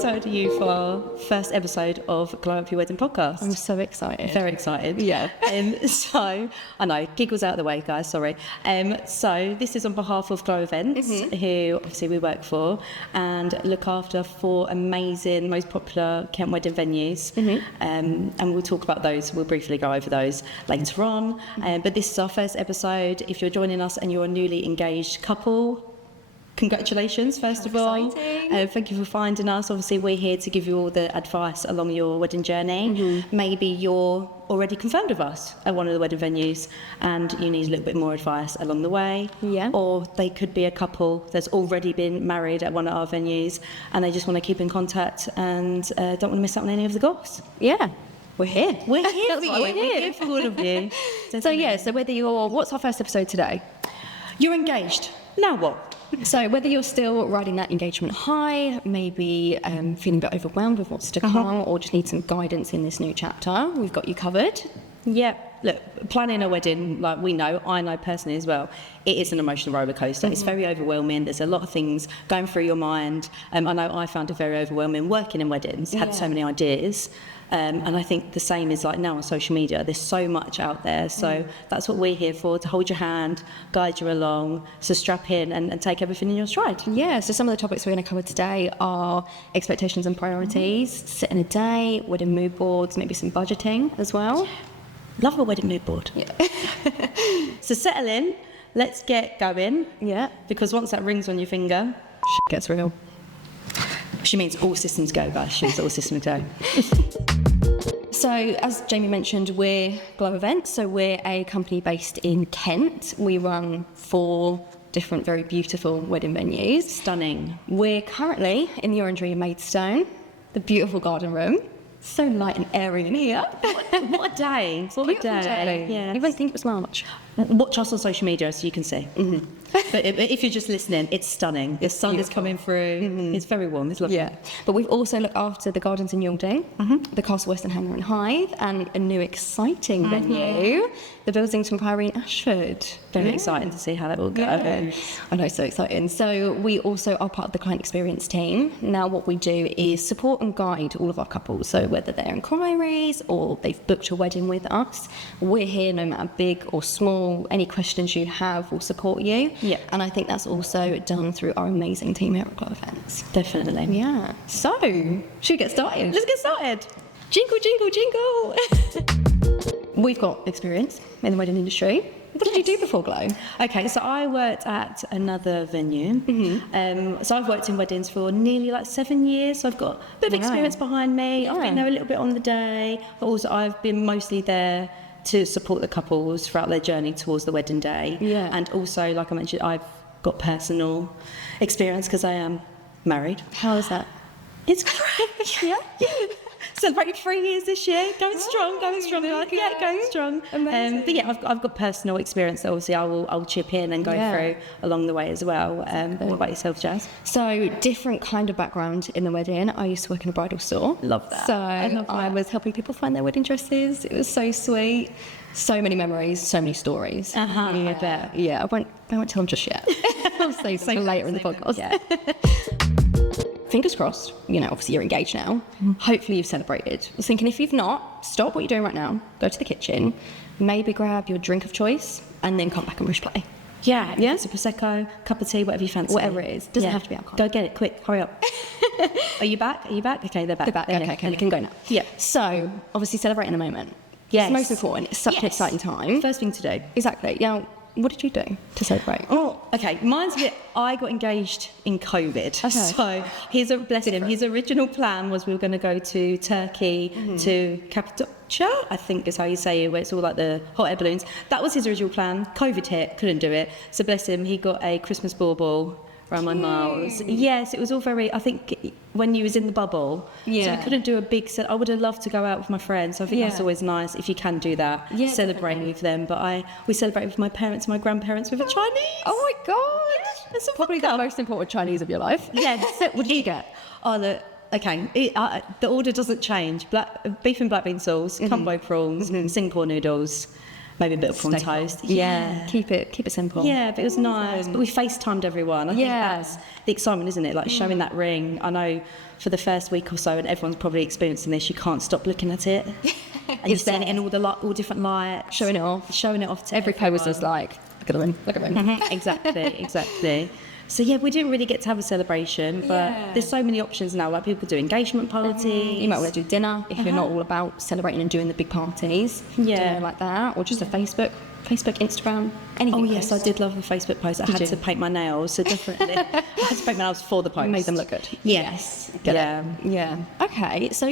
excited are you for our first episode of Glow Up Your Wedding podcast? I'm so excited. Very excited. Yeah. So, I know, giggles out of the way, guys, sorry. So, this is on behalf of Glow Events, who obviously we work for, and look after 4 amazing, most popular Kent wedding venues. And we'll talk about those, we'll briefly go over those later on. But this is our first episode. If you're joining us and you're a newly engaged couple, congratulations, first of all. Exciting. Thank you for finding us. Obviously, we're here to give you all the advice along your wedding journey. Maybe you're already confirmed with us at one of the wedding venues and you need a little bit more advice along the way. Yeah. Or they could be a couple that's already been married at one of our venues and they just want to keep in contact and don't want to miss out on any of the goss. Yeah. We're here. We're here That's for why you. we're We're here. here for all of you. So whether what's our first episode today? You're engaged. Now what? So whether you're still riding that engagement high, maybe feeling a bit overwhelmed with what's to come, or just need some guidance in this new chapter, we've got you covered. Yeah, look, planning a wedding, like I know personally as well, it is an emotional roller coaster. It's very overwhelming. There's a lot of things going through your mind. I know I found it very overwhelming working in weddings, had so many ideas. And I think the same is like now on social media. There's so much out there. So that's what we're here for, to hold your hand, guide you along. So strap in and take everything in your stride. Yeah, so some of the topics we're going to cover today are expectations and priorities, setting a day, wedding mood boards, maybe some budgeting as well. Love a wedding mood board. Yeah. So settle in. Let's get going. Yeah. Because once that rings on your finger, Shit gets real. she means all systems go, guys. She means all systems go. So, as Jamie mentioned, we're Glow Events, so we're a company based in Kent. We run 4 different, very beautiful wedding venues. Stunning. We're currently in the Orangery in Maidstone, the beautiful garden room. So light and airy in here. What a day. What a day. Yeah. You won't think it was March. Watch us on social media so you can see. But if you're just listening, it's stunning. The sun is coming through. It's very warm. It's lovely. Yeah. But we've also looked after the gardens in Yalding, the Castle Western Hangar and Hythe, and a new exciting venue, the Bilsington Priory in Ashford. Very exciting to see how that will go. I know, so exciting. So we also are part of the client experience team. Now what we do is support and guide all of our couples. So whether they're inquiries or they've booked a wedding with us, we're here no matter big or small. Any questions you have, we'll support you. Yeah. And I think that's also done through our amazing team here at Glow Events. Definitely. Yeah. So, should we get started? Let's get started. Jingle, jingle, jingle. We've got experience in the wedding industry. What did you do before Glow? Okay, so I worked at another venue. So I've worked in weddings for nearly 7 years. So I've got a bit of experience behind me. I've been there a little bit on the day. But also I've been mostly there to support the couples throughout their journey towards the wedding day. Yeah. And also, like I mentioned, I've got personal experience because I am married. How is that? It's great. Yeah. Celebrated 3 years this year. Going strong. Going strong. Amazing. But yeah, I've got personal experience that obviously I'll chip in and go through along the way as well. What about yourself, Jazz? So, different kind of background in the wedding. I used to work in a bridal store. Love that. So, love that. I was helping people find their wedding dresses. It was so sweet. So many memories, so many stories. I bet. Yeah, I won't tell them just yet. I'll save them for later in the podcast. Yeah. Fingers crossed, obviously you're engaged now. Hopefully you've celebrated. I was thinking if you've not, stop what you're doing right now, go to the kitchen, maybe grab your drink of choice, and then come back and push play. Yeah. It's a Prosecco, cup of tea, whatever you fancy. Whatever it is. Doesn't have to be alcohol. Go get it, quick, hurry up. Are you back? Okay, they're back. They're back. Okay, you can go now. Yeah. So, obviously celebrate in a moment. Yes. It's most important. It's such an exciting time. First thing to do. Exactly. Now, what did you do to celebrate? Oh, okay. Mine's a bit. I got engaged in COVID. Okay. So bless him. His original plan was we were going to go to Turkey to Cappadocia, I think is how you say it, where it's all like the hot air balloons. That was his original plan. COVID hit, couldn't do it. So bless him. He got a Christmas bauble around my mouth. Yes, it was all very. I think when you was in the bubble, so we couldn't do a big set. I would have loved to go out with my friends. So I think that's always nice if you can do that. Yeah, celebrate with them. But we celebrated with my parents, and my grandparents with a Chinese. Oh my god! That's probably the most important Chinese of your life. Yeah. So what did you get? Oh, look. Okay, the order doesn't change. Beef and black bean sauce, combo prawns, Singapore noodles, maybe a bit of prawn Staple. toast. Yeah. Keep it simple. Yeah, but it was nice. But we FaceTimed everyone. I think Yeah. that's the excitement, isn't it? Like showing that ring. I know for the first week or so, and everyone's probably experiencing this, you can't stop looking at it. And you're seeing it in all different lights. Showing it off. Showing it off to Every post was everyone. like, look at the ring, look at the ring. Exactly. So yeah, we didn't really get to have a celebration, but Yeah. there's so many options now. Like people do engagement parties. You might want to do dinner if you're not all about celebrating and doing the big parties. Yeah. Dinner like that, or just a Facebook, Instagram, anything. Oh yes, I post. did love the Facebook post. I had you? to paint my nails, so definitely I had to paint my nails for the post. Made them look good. Yes. Get yeah. it? Yeah. Okay. So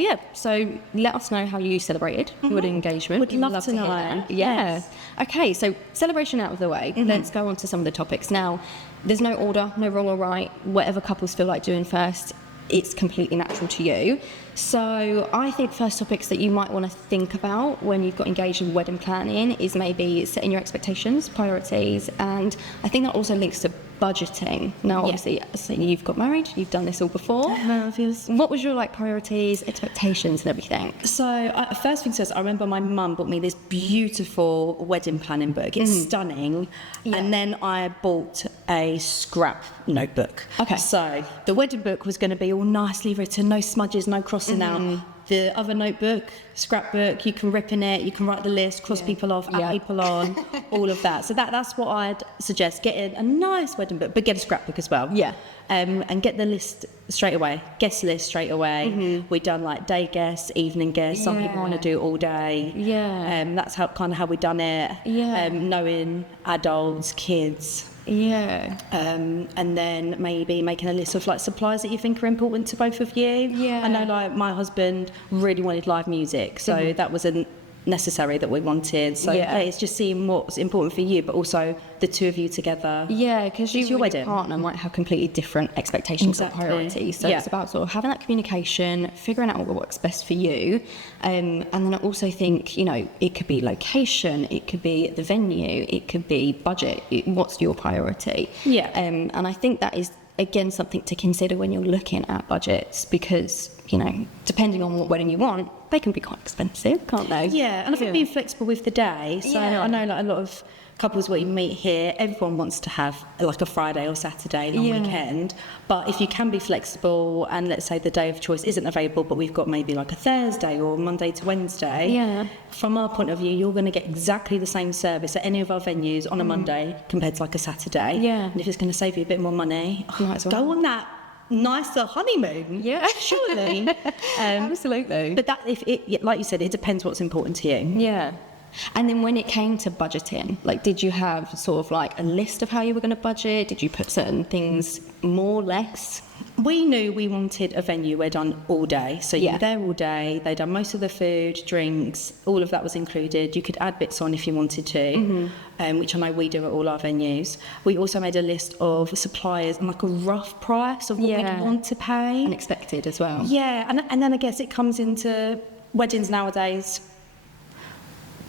let us know how you celebrated your engagement. Would love to hear know. that. Yeah. Yes. Okay. So celebration out of the way. Let's go on to some of the topics now. There's no order, no wrong or right. Whatever couples feel like doing first, it's completely natural to you. So I think first topics that you might want to think about when you've got engaged in wedding planning is maybe setting your expectations, priorities, and I think that also links to budgeting. Now, obviously, so you've got married, you've done this all before. What was your priorities, expectations, and everything? So first things first, I remember my mum bought me this beautiful wedding planning book. It's stunning. And then I bought a scrap notebook. Okay. So the wedding book was going to be all nicely written, no smudges, no crossing out. The other notebook, scrapbook, you can rip in it, you can write the list, cross people off, add people on, all of that. So that's what I'd suggest. Get a nice wedding book, but get a scrapbook as well. Yeah. And get the list straight away, guest list straight away. We've done day guests, evening guests. Some people want to do all day. Yeah. That's how we done it. Yeah. Knowing adults, kids. Yeah. And then maybe making a list of supplies that you think are important to both of you. Yeah. I know my husband really wanted live music, so that wasn't necessary that we wanted. So it's just seeing what's important for you, but also the two of you together. Yeah, because It's your your wedding. partner might have completely different expectations Exactly. or priorities. So Yeah. it's about sort of having that communication, figuring out what works best for you. And then I also think, it could be location, it could be the venue, it could be budget. What's your priority? Yeah. And I think that is, again, something to consider when you're looking at budgets because, depending on what wedding you want, they can be quite expensive, can't they? Yeah, and I think being flexible with the day. So Yeah. I know a lot of couples we meet here, everyone wants to have a Friday or Saturday long weekend. But if you can be flexible and let's say the day of choice isn't available, but we've got maybe a Thursday or Monday to Wednesday. Yeah. From our point of view, you're going to get exactly the same service at any of our venues on a Monday compared to a Saturday. Yeah. And if it's going to save you a bit more money, Might as well. go on that nicer honeymoon. Yeah. Surely. Absolutely. But that, like you said, it depends what's important to you. Yeah. And then when it came to budgeting, did you have sort of a list of how you were going to budget? Did you put certain things more, less? We knew we wanted a venue where done all day. So you were there all day. They done most of the food, drinks, all of that was included. You could add bits on if you wanted to, which I know we do at all our venues. We also made a list of suppliers and a rough price of what we'd want to pay. Unexpected as well. Yeah, and then I guess it comes into weddings nowadays.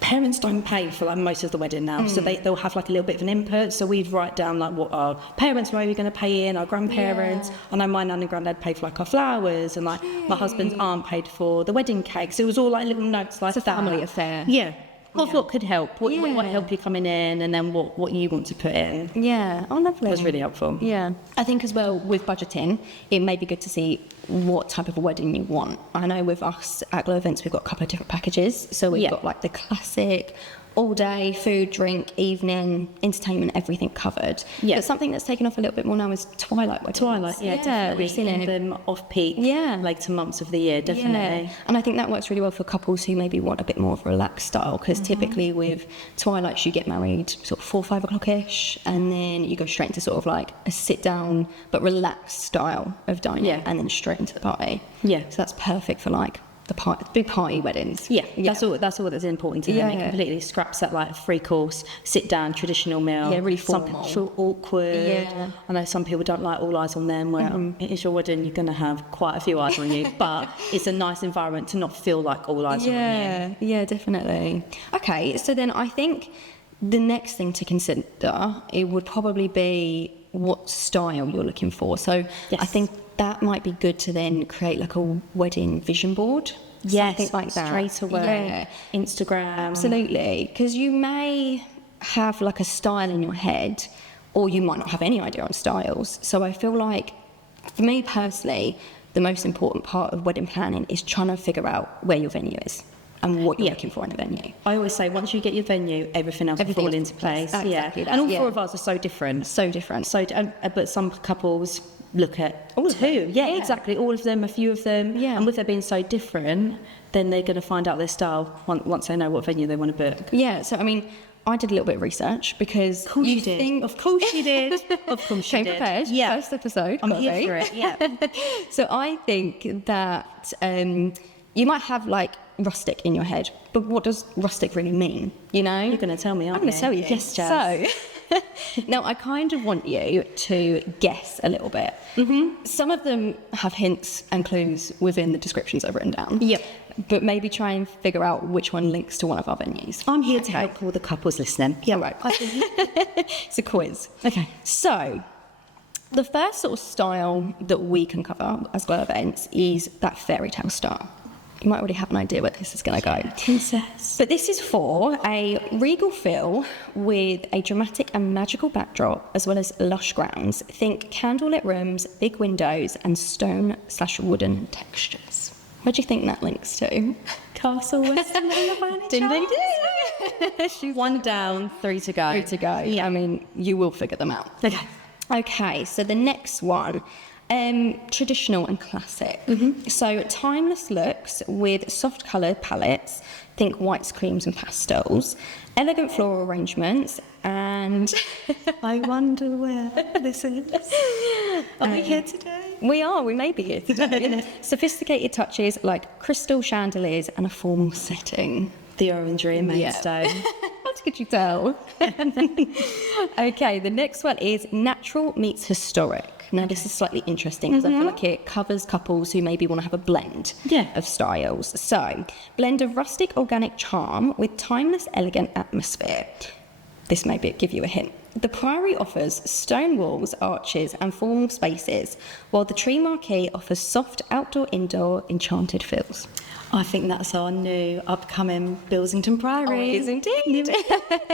Parents don't pay for most of the wedding now, so they'll have a little bit of an input. So we'd write down what our parents were going to pay in, our grandparents. I know my nan and granddad paid for our flowers, and my husband's aunt paid for the wedding cake. So it was all little notes like It's a that. family affair. Yeah. What could help? What Yeah. help you coming in, and then what you want to put in. Yeah. Oh, lovely. Was really helpful. Yeah. I think as well with budgeting, it may be good to see what type of a wedding you want. I know with us at Glow Events, we've got a couple of different packages. So we've got the classic, all day, food, drink, evening, entertainment, everything covered. Yeah. But something that's taken off a little bit more now is twilight weddings. Definitely. We've seen In it. them off-peak later months of the year, definitely. Yeah. And I think that works really well for couples who maybe want a bit more of a relaxed style because typically with twilights you get married sort of 4 or 5 o'clock-ish and then you go straight into sort of a sit-down but relaxed style of dining and then straight into the party. Yeah. So that's perfect for the big party weddings. Yeah, that's all that's important to them. It Yeah. completely scraps that 3-course sit down traditional meal. Yeah, really Some people formal. feel awkward. Yeah. I know some people don't like all eyes on them. Where it is your wedding, you're going to have quite a few eyes on you, but it's a nice environment to not feel like all eyes are on you. Yeah, definitely. Okay, so then I think the next thing to consider, it would probably be what style you're looking for. So Yes. I think that might be good to then create a wedding vision board. something like that. Straight away. Yeah. Instagram. Absolutely, because you may have like a style in your head, or you might not have any idea on styles. So I feel like, for me personally, the most important part of wedding planning is trying to figure out where your venue is and what you're looking for in a venue. I always say, once you get your venue, everything else will fall into place. Exactly yeah, that, and all yeah. 4 of us are so different. So different. So, but some couples look at All of two. them. Yeah, Yeah. exactly. All of them, a few of them. Yeah. And with them being so different, then they're going to find out their style once they know what venue they want to book. Yeah, so I mean, I did a little bit of research because Of course you think did. Of course you did. Of course you came did. prepared. Yeah. First episode. I'm got here me. for it. Yeah. So I think that you might have like rustic in your head, but what does rustic really mean? You know? You're going to tell me, aren't I'm going you? to tell you. Yes, Jazz. So, now I kind of want you to guess a little bit. Mm-hmm. Some of them have hints and clues within the descriptions I've written down. Yep. But maybe try and figure out which one links to one of our venues. I'm here to help all the couples listening. Yeah, right. It's a quiz. Okay. So, the first sort of style that we can cover as well events is that fairy tale style. You might already have an idea where this is going to go. Princess. But this is for a regal feel with a dramatic and magical backdrop, as well as lush grounds. Think candlelit rooms, big windows, and stone/wooden textures. Where do you think that links to? Castle Western. Ding, ding, ding. She's 1 down, 3 to go. 3 to go. Yeah. I mean, you will figure them out. Okay. Okay, so the next one, traditional and classic. So timeless looks with soft coloured palettes, think whites, creams and pastels, elegant floral arrangements, and I wonder where this is. Are we here today? we may be here today. Sophisticated touches like crystal chandeliers and a formal setting. The orangery in Maidstone. How could you tell? Okay, the next one is natural meets historic. Now, this is slightly interesting because I feel like it covers couples who maybe want to have a blend of styles. So, blend of rustic organic charm with timeless elegant atmosphere. This may give you a hint. The Priory offers stone walls, arches and formal spaces, while the Tree Marquee offers soft outdoor-indoor enchanted feels. I think that's our new upcoming Bilsington Priory. It is indeed.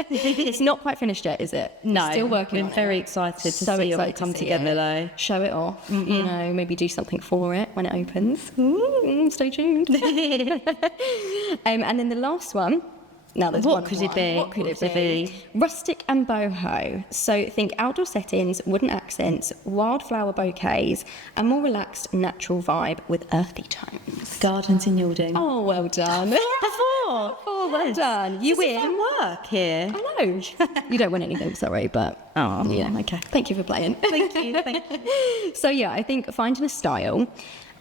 It's not quite finished yet, is it? No. Still working I'm on it. very excited to So see it all excited to come see together, it. though. Show it off, you know, maybe do something for it when it opens. Stay tuned. And then the last one. Now there's What one could more. it be? What could What it be? Rustic and boho. So think outdoor settings, wooden accents, wildflower bouquets, and more relaxed natural vibe with earthy tones. Gardens in Yalding. Oh, well done. Oh, well done. You This is win. fun work here. I know. You don't win anything, sorry, but Oh, yeah. okay. Thank you for playing. Thank you. Thank you. So yeah, I think finding a style,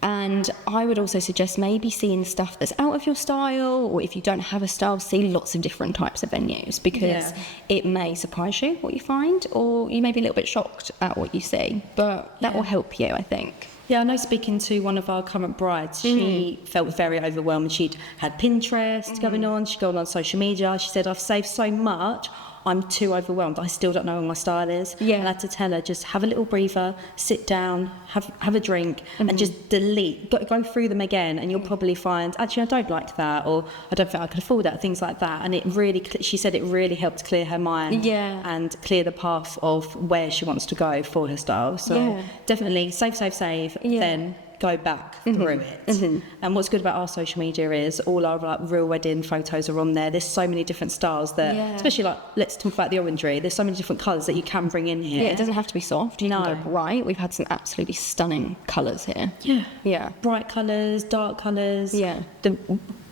and I would also suggest maybe seeing stuff that's out of your style, or if you don't have a style, see lots of different types of venues, because Yeah. it may surprise you what you find, or you may be a little bit shocked at what you see, but that will help you, I think. Yeah, I know speaking to one of our current brides, she felt very overwhelmed. She'd had Pinterest going on, she'd gone on social media. She said, I've saved so much, I'm too overwhelmed. I still don't know what my style is. Yeah. And I had to tell her, just have a little breather, sit down, have a drink, and just delete, go through them again, and you'll probably find, actually, I don't like that, or I don't think I could afford that, things like that. And it really, she said it really helped clear her mind Yeah. and clear the path of where she wants to go for her style. So Yeah. definitely save, Yeah. then go back through it. And what's good about our social media is all our like real wedding photos are on there. There's so many different styles that, Yeah. especially like, let's talk about the orangery. There's so many different colours that you can bring in here. Yeah, it doesn't have to be soft. You can No. go bright. We've had some absolutely stunning colours here. Yeah. Yeah. Bright colours, dark colours. Yeah. The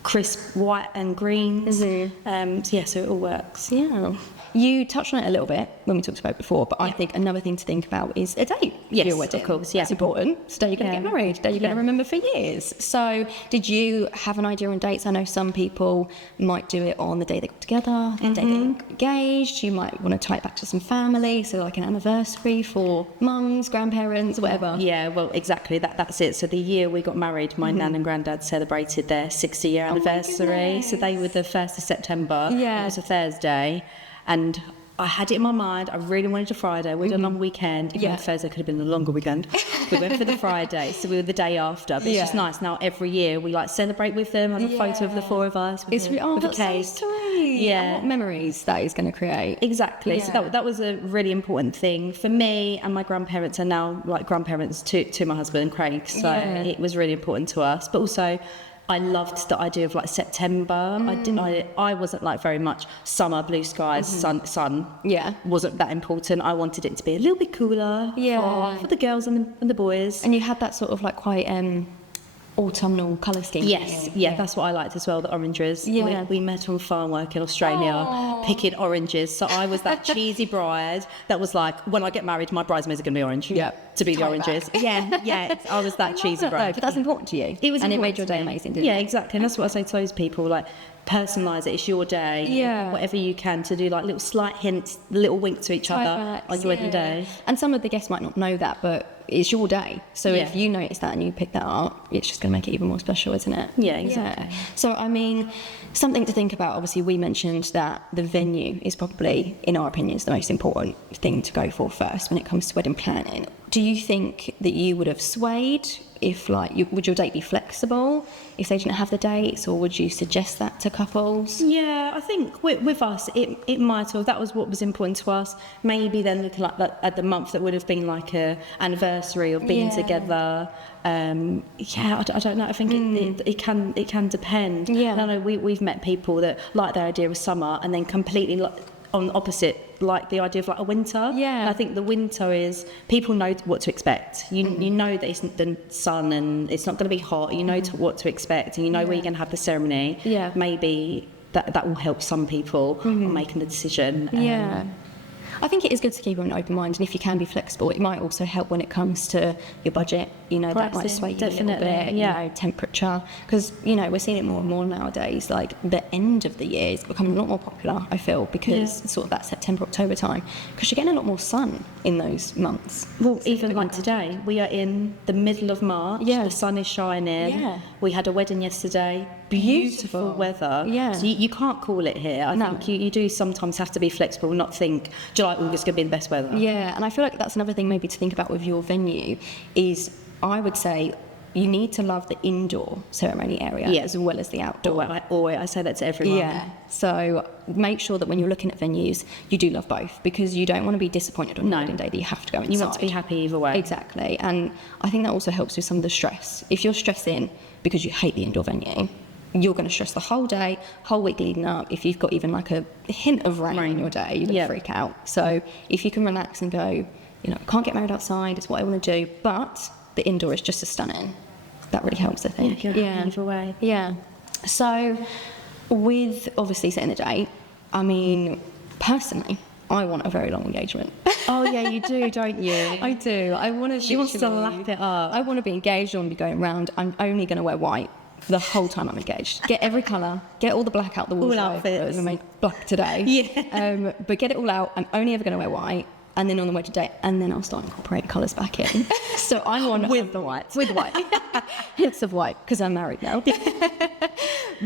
crisp white and greens. So yeah, so it all works. Yeah. You touched on it a little bit when we talked about it before, but I think another thing to think about is a date for Yes, your of wedding. course, yeah. It's important. It's the day you're going to get married, the day you're going to remember for years. So did you have an idea on dates? I know some people might do it on the day they got together, the day they got engaged. You might want to tie it back to some family, so like an anniversary for mums, grandparents, whatever. Yeah, well, exactly. That's it. So the year we got married, my nan and granddad celebrated their 60-year anniversary. So they were the 1st of September. Yeah. It was a Thursday. And I had it in my mind. I really wanted a Friday. We did a long weekend. Even Yeah. Thursday could have been a longer weekend. We went for the Friday, so we were the day after. But it's just nice. Now every year we like celebrate with them on a photo of the four of us with, with a that's cake. so sweet. Yeah. And what memories that is going to create. Exactly. So that was a really important thing for me, and my grandparents are now like grandparents to my husband Craig. So it was really important to us. But also, I loved the idea of like September. I wasn't like very much summer, blue skies, sun. Yeah. Wasn't that important. I wanted it to be a little bit cooler. Yeah. For the girls and the boys. And you had that sort of like quite autumnal colour scheme. Yes, yeah, that's what I liked as well, the oranges. Yeah. We met on farm work in Australia, picking oranges. So I was that cheesy bride that was like, when I get married, my bridesmaids are going to be orange. Yeah. To be the Tie oranges. Yeah, I was that cheesy bride. But that's important to you. It was, and it important made your to day me. amazing, didn't Yeah, it? exactly. And that's what I say to those people, like, personalise it. It's your day. Yeah. Whatever you can to do, like, little slight hints, little wink to each other Throwbacks, on your wedding day. And some of the guests might not know that, but it's your day. So if Yeah. you notice that and you pick that up, it's just going to make it even more special, isn't it? Yeah, exactly. So, I mean, something to think about. Obviously, we mentioned that the venue is probably, in our opinions, the most important thing to go for first when it comes to wedding planning. Do you think that you would have swayed if, like, would your date be flexible if they didn't have the dates, or would you suggest that to couples? Yeah, I think with us, it might have. That was what was important to us. Maybe then looking like that at the month, that would have been like a anniversary of being together. I don't know. I think it can depend. Yeah. I know we've met people that like their idea of summer and then completely on the opposite, like the idea of like a winter. Yeah. And I think the winter is, people know what to expect. You know that it's the sun and it's not going to be hot. You know what to expect, and you know where you're going to have the ceremony. Yeah. Maybe that will help some people on making the decision. Yeah. I think it is good to keep an open mind, and if you can be flexible, it might also help when it comes to your budget. You know, that might Pricing, sway you a little definitely, bit. yeah. You know, temperature, because you know we're seeing it more and more nowadays. Like the end of the year is becoming a lot more popular. I feel because it's sort of that September, October time, because you're getting a lot more sun in those months. Well, even like today, we are in the middle of March. Yeah. The sun is shining. Yeah. We had a wedding yesterday. Beautiful weather. Yeah. So you can't call it here. I think you do sometimes have to be flexible, not think July, August going to be the best weather. Yeah, and I feel like that's another thing maybe to think about with your venue is, I would say, you need to love the indoor ceremony area as well as the outdoor. I say that to everyone. Yeah. So make sure that when you're looking at venues, you do love both, because you don't want to be disappointed on your wedding day that you have to go inside. You want to be happy either way. Exactly. And I think that also helps with some of the stress. If you're stressing because you hate the indoor venue, you're going to stress the whole day, whole week leading up. If you've got even like a hint of rain in your day, you're going to freak out. So if you can relax and go, you know, can't get married outside, it's what I want to do, but the indoor is just as stunning. That really helps, I think. Yeah. Either way. Yeah. So, with obviously setting the date, I mean, personally, I want a very long engagement. Oh yeah, you do, don't you? I do. I want to. She wants to lap it up. I want to be engaged. I want to be going around. I'm only going to wear white for the whole time I'm engaged. Get every colour. Get all the black out the wardrobe. outfits. I'm make black today. Yeah. But get it all out. I'm only ever going to wear white. And then on the wedding day, and then I'll start incorporating colours back in. So I'm on With the white. With white, hints of white, because I'm married now.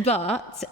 But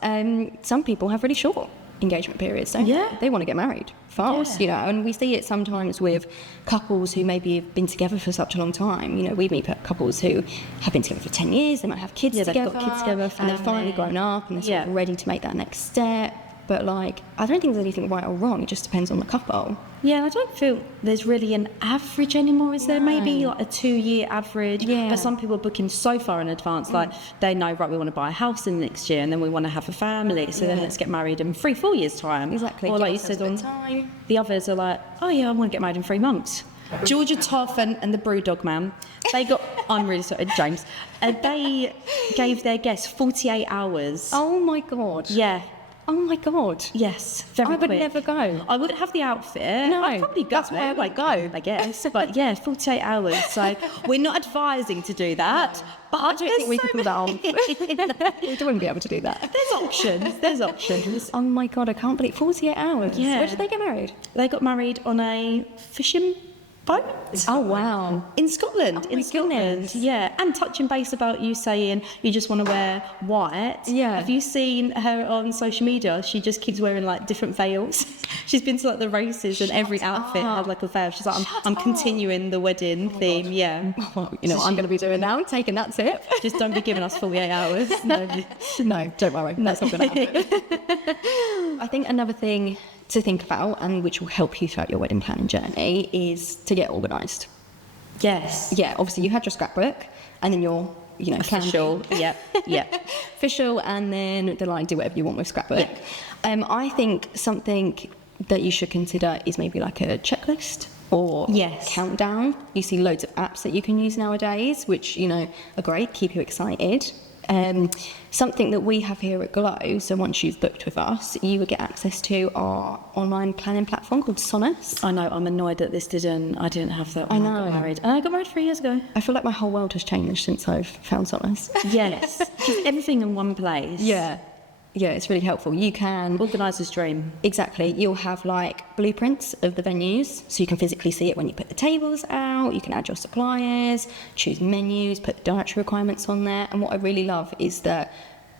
some people have really short engagement periods, don't Yeah. they? They want to get married fast, you know. And we see it sometimes with couples who maybe have been together for such a long time. You know, we meet couples who have been together for 10 years. They might have kids Yeah, together. they've got kids together, and they've finally family. grown up and they're sort of Yeah. ready to make that next step. But like, I don't think there's anything right or wrong. It just depends on the couple. Yeah, I don't feel there's really an average anymore, is there? Maybe like a 2-year average. Yeah. But some people are booking so far in advance, like they know, right, we want to buy a house in the next year and then we want to have a family. So then let's get married in 3-4 years' time. Exactly. Or Give like you ourselves said, a on bit of time. the others are like, oh yeah, I want to get married in 3 months. Georgia Toff and the Brewdog Man, they got, I'm really sorry, James, they gave their guests 48 hours. Oh my God. Yeah. Oh my God. Yes, very I would quick. never go. I wouldn't have the outfit. No, I'd probably go. that's why I wouldn't go. I guess. But yeah, 48 hours. So we're not advising to do that. But I don't think we could pull that off. We wouldn't be able to do that. There's options. There's options. Oh my God, I can't believe 48 hours. Yeah. Where did they get married? They got married on a fishing boat. Oh, wow. In Scotland, in Scotland, yeah. And touching base about you saying you just want to wear white. Yeah. Have you seen her on social media? She just keeps wearing like different veils. She's been to like the races and every outfit had like a veil. She's like, I'm continuing the wedding theme. Yeah. Well, you know what I'm going to be doing now, taking that tip. Just don't be giving us 48 hours. No. No, don't worry. That's not going to happen. I think another thing to think about, and which will help you throughout your wedding planning journey, is to get organised. Yes. Yeah, obviously you had your scrapbook, and then your, you know, Official. Yeah. Yeah. official, and then the line, do whatever you want with scrapbook. I think something that you should consider is maybe like a checklist or Yes. countdown. You see loads of apps that you can use nowadays, which, you know, are great, keep you excited. Something that we have here at Glow, so once you've booked with us, you would get access to our online planning platform called Sonus. I know, I'm annoyed that I didn't have that when I got know. married. And I got married 3 years ago. I feel like my whole world has changed since I've found Sonus. Yes. Just everything in one place. Yeah, it's really helpful. You can Organiser's dream. Exactly. You'll have like blueprints of the venues, so you can physically see it when you put the tables out. You can add your suppliers, choose menus, put the dietary requirements on there. And what I really love is that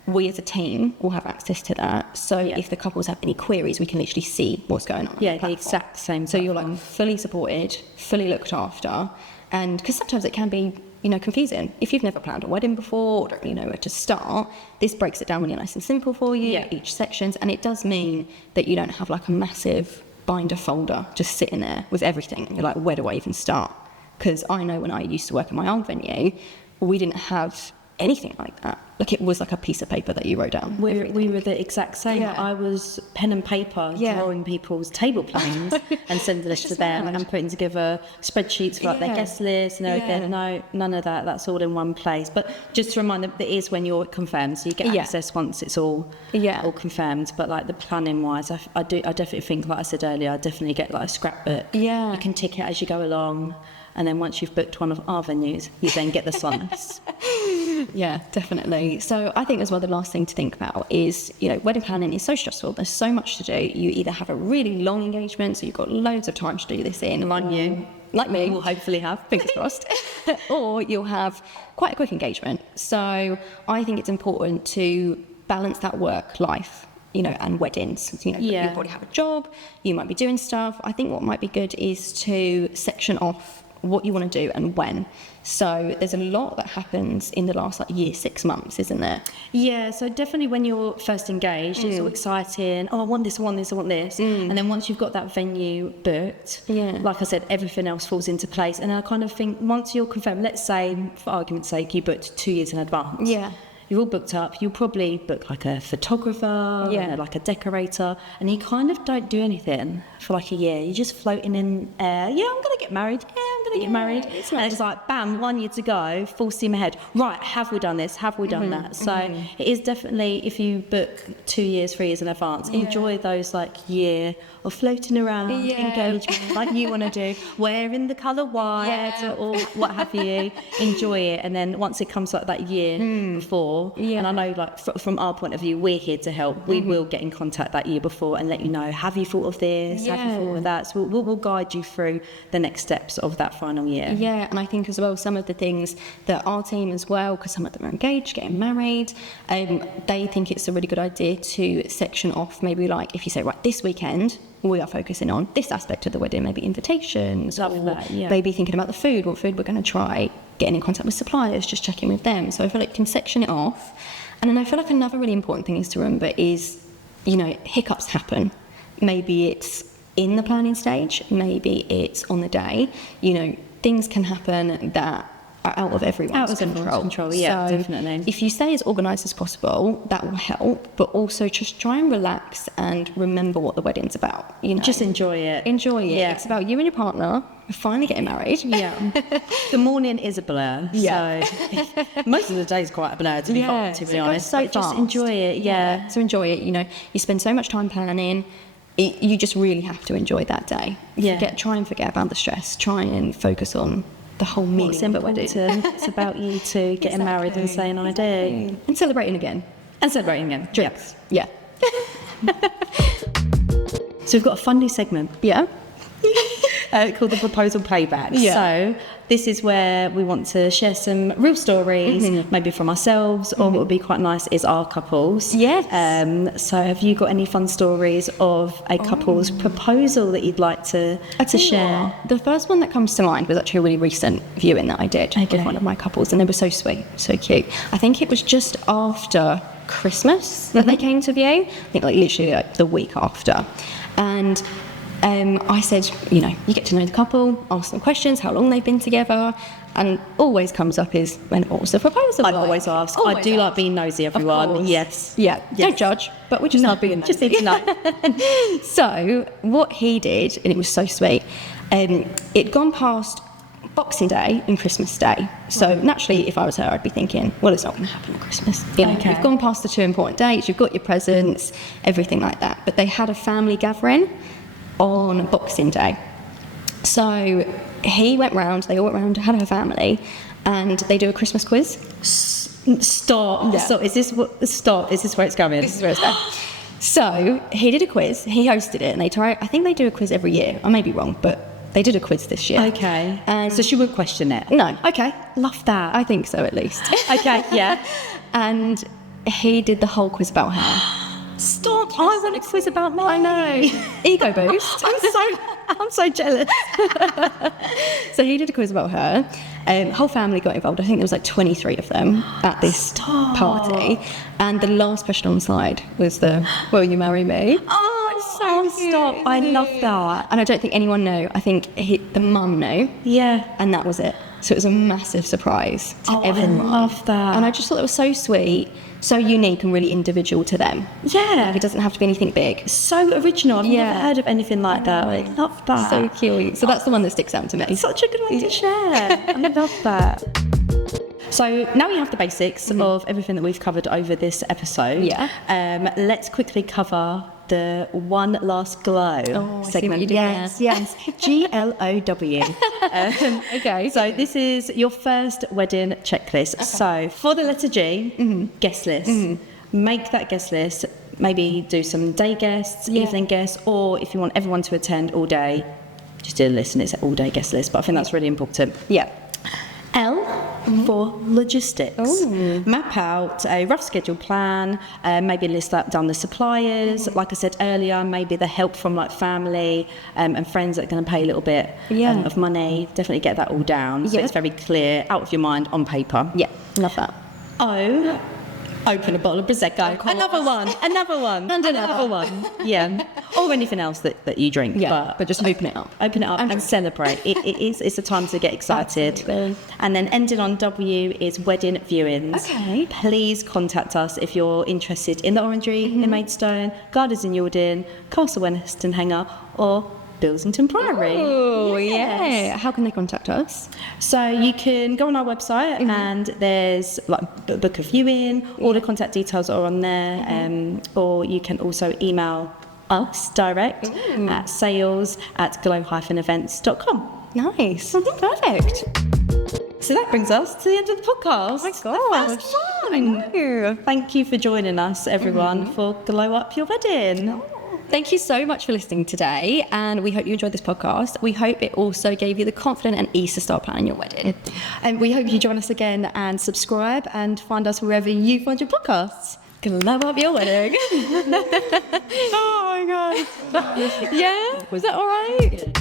we as a team will have access to that. So if the couples have any queries, we can literally see what's going on. Yeah, the exact same. So you're like fully supported, fully looked after. And because sometimes it can be, you know, confusing. If you've never planned a wedding before or don't really know where to start, this breaks it down really nice and simple for you, each sections. And it does mean that you don't have like a massive binder folder just sitting there with everything. You're like, where do I even start? Because I know when I used to work at my old venue, we didn't have anything like that. Like it was like a piece of paper that you wrote down. We were the exact same. Yeah. I was pen and paper drawing people's table plans and sending this to them and putting together spreadsheets for like their guest list and everything. No, none of that. That's all in one place. But just to remind them, that is when you're confirmed. So you get access once it's all confirmed. But like the planning wise, I definitely think, like I said earlier, I definitely get like a scrapbook. Yeah. You can tick it as you go along. And then once you've booked one of our venues, you then get the Sonus. Yeah, definitely. So I think as well, the last thing to think about is, you know, wedding planning is so stressful. There's so much to do. You either have a really long engagement, so you've got loads of time to do this in. Like you. Like me. We'll hopefully have. Fingers crossed. Or you'll have quite a quick engagement. So I think it's important to balance that work life, you know, and weddings. You know, you probably have a job, you might be doing stuff. I think what might be good is to section off what you want to do and when. So there's a lot that happens in the last like year, 6 months, isn't there? Yeah, so definitely when you're first engaged, it's all exciting. Oh, I want this, I want this, I want this. And then once you've got that venue booked, like I said, everything else falls into place. And I kind of think once you're confirmed, let's say, for argument's sake, you booked 2 years in advance. Yeah. You're all booked up. You'll probably book like a photographer, and like a decorator, and you kind of don't do anything for like a year. You're just floating in air. Yeah, I'm going to get married. Yeah, I'm going to get married. And it's like, bam, 1 year to go, full steam ahead. Right, have we done this? Have we done that? So it is definitely, if you book 2 years, 3 years in advance, enjoy those like year of floating around, engagement, like you want to do, wearing the colour white or what have you. Enjoy it. And then once it comes like that year before, and I know like from our point of view, we're here to help. We will get in contact that year before and let you know, have you thought of this? Have you thought of that? So we'll guide you through the next steps of that final year. Yeah, and I think as well, some of the things that our team as well, because some of them are engaged, getting married, they think it's a really good idea to section off, maybe like if you say, right, this weekend, we are focusing on this aspect of the wedding, maybe invitations, maybe thinking about the food, what food we're going to try, getting in contact with suppliers, just checking with them. So I feel like you can section it off. And then I feel like another really important thing is to remember is, you know, hiccups happen. Maybe it's in the planning stage, maybe it's on the day. You know, things can happen that are out of everyone's control. Yeah, so definitely. If you stay as organised as possible, that will help. But also just try and relax and remember what the wedding's about. You know, just enjoy it. Enjoy it. Yeah. It's about you and your partner finally getting married. Yeah. The morning is a blur. Yeah. So most of the day is quite a blur, to be honest. So but just enjoy it. Yeah. So enjoy it. You know, you spend so much time planning. You just really have to enjoy that day. Try and forget about the stress. Try and focus on the whole meaning of the wedding. It's about you two getting married and staying on a day. And celebrating again. Drinks. Yeah. So we've got a fun new segment. Yeah. called the Proposal Playback. Yeah. So this is where we want to share some real stories, maybe from ourselves, or what would be quite nice is our couples. Yes. So have you got any fun stories of a couple's proposal that you'd like to share? The first one that comes to mind was actually a really recent viewing that I did Okay. with one of my couples, and they were so sweet, so cute. I think it was just after Christmas that they came to view. I think like literally like the week after. And I said, you know, you get to know the couple, ask them questions, how long they've been together, and always comes up is, what was the proposal I like? always ask. I Always do like ask. being nosy, Of everyone. course. Yes. Yeah, Yes. don't judge, but we just love being nosy. Just need to know. So what he did, and it was so sweet, it'd gone past Boxing Day and Christmas Day. So naturally, if I was her, I'd be thinking, well, it's not going to happen at Christmas. You know, Okay. you've gone past the two important dates, you've got your presents, everything like that. But they had a family gathering on Boxing Day. So he went round, they all went round, had a family, and they do a Christmas quiz. Stop. Yeah. Stop. Is this where it's going? This is where it's going. So he did a quiz, he hosted it, and they try, I think they do a quiz every year. I may be wrong, but they did a quiz this year. Okay. And So she wouldn't question it? No. Okay. Love that. I think so, at least. Okay, yeah. And he did the whole quiz about her. Stop. I want a quiz about me. I know. Ego boost. I'm so jealous. So he did a quiz about her. Whole family got involved. I think there was like 23 of them at this party. And the last question on the slide was the, will you marry me? Oh, it's so stop. I love that. And I don't think anyone knew. I think the mum knew. Yeah. And that was it. So it was a massive surprise to Oh, everyone. I love that. And I just thought it was so sweet, so unique and really individual to them. Yeah. Like, it doesn't have to be anything big. So original. I've Yeah. never heard of anything like that. I love that. So cute. So that's the one that sticks out to me. Such a good one to share. I love that. So now we have the basics of everything that we've covered over this episode. Yeah. Let's quickly cover the one last glow Oh, I see segment. what you did Yes, there. yes. GLOW. Okay. So this is your first wedding checklist. So for the letter G, guest list. Make that guest list. Maybe do some day guests, evening guests, or if you want everyone to attend all day, just do a list and it's an all-day guest list. But I think that's really important. Yeah. L for logistics. Map out a rough schedule plan, maybe list that down the suppliers. Like I said earlier, maybe the help from like family and friends that are going to pay a little bit of money. Definitely get that all down so Yeah. it's very clear, out of your mind, on paper. Yeah. Love that. O, open a bottle of Prosecco. Another one. And another one. Yeah. Or anything else that you drink. Yeah. But just open it up. Open it up and celebrate. It's a time to get excited. Absolutely. And then ending on W is wedding viewings. Okay. Please contact us if you're interested in the Orangery in Maidstone, Gardens in Yaldon, Castle Weston Hanger, or Bilsington Priory. Oh, Yes. yeah. How can they contact us? So you can go on our website and there's like book a viewing, all the contact details are on there, or you can also email us direct at sales@glow-events.com. Nice. Perfect. So that brings us to the end of the podcast. Oh my gosh. The first one. Thank you for joining us, everyone, for Glow Up Your Wedding. Thank you so much for listening today, and we hope you enjoyed this podcast. We hope it also gave you the confidence and ease to start planning your wedding. And we hope you join us again and subscribe and find us wherever you find your podcasts. Glow Up Your Wedding. Oh my god. Yeah? Was that all right?